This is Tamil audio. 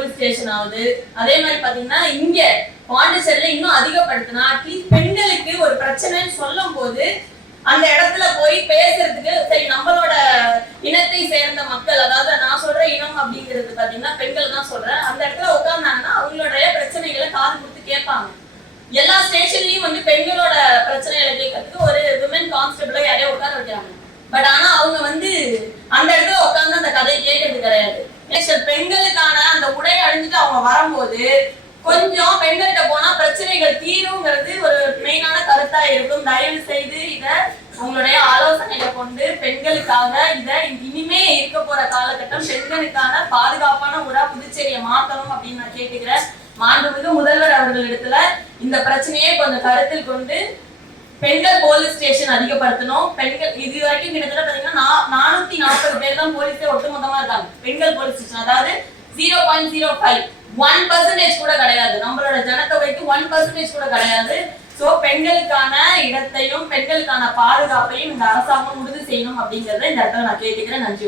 போலீஸ் ஸ்டேஷன் ஆகுது. அதே மாதிரி பாத்தீங்கன்னா இங்க பாண்டிச்சேரியில இன்னும் அதிகப்படுத்தினா அட்லீஸ்ட் பெண்களுக்கு ஒரு பிரச்சனைன்னு சொல்லும் போது அந்த இடத்துல போய் பேசுறதுக்கு சரி நம்மளோட இனத்தை சேர்ந்த மக்கள், அதாவது நான் சொல்ற இனம் அப்படிங்கிறது பாத்தீங்கன்னா பெண்கள் தான் சொல்றேன், அந்த இடத்துல உட்கார்ந்தாங்கன்னா அவங்களுடைய பிரச்சனைகளை காது கொடுத்து கேட்பாங்க. எல்லா ஸ்டேஷன்லயும் வந்து பெண்களோட பிரச்சனைகளை கேட்கறதுக்கு ஒரு விமன் கான்ஸ்டபிளோ யாரையோ உட்கார வைக்கிறாங்க. பட் ஆனா அவங்க வந்து அந்த இடத்துல உட்கார்ந்து அந்த கதையை கேட்கறது கிடையாது. பெண்களுக்கான அந்த உடை அணிஞ்சிட்டு அவங்க வரும்போது கொஞ்சம் பெண்கள்கிட்ட போனா பிரச்சனைகள் தீருங்கிறது ஒரு மெயினான கருத்தா இருக்கும். தயவு செய்து இத உங்களுடைய ஆலோசனைகளை கொண்டு பெண்களுக்காக இத இனிமே இருக்க போற காலகட்டம் பெண்களுக்கான பாதுகாப்பான ஊரா புதுச்சேரியை மாற்றணும் அப்படின்னு நான் கேட்டுக்கிறேன். மாண்புமிகு முதல்வர் அவர்களிடத்துல இந்த பிரச்சனையை கொஞ்சம் கருத்தில் கொண்டு பெண்கள் போலீஸ் ஸ்டேஷன் அதிகப்படுத்தணும். பெண்கள் இது வரைக்கும் கிட்டத்தட்ட பாத்தீங்கன்னா 440 பேர் தான் போலீஸே ஒட்டுமொத்தமா இருக்காங்க பெண்கள் போலீஸ் ஸ்டேஷன். அதாவது 0.05 1% கூட கிடையாது. நம்மளோட ஜனத்தொகைக்கு 1% கூட கிடையாது. சோ பெண்களுக்கான இடத்தையும் பெண்களுக்கான பாதுகாப்பையும் இந்த அரசாங்கம் உறுதி செய்யணும் அப்படிங்கறத இந்த இடத்துல நான் கேட்டுக்கிறேன். நன்றி.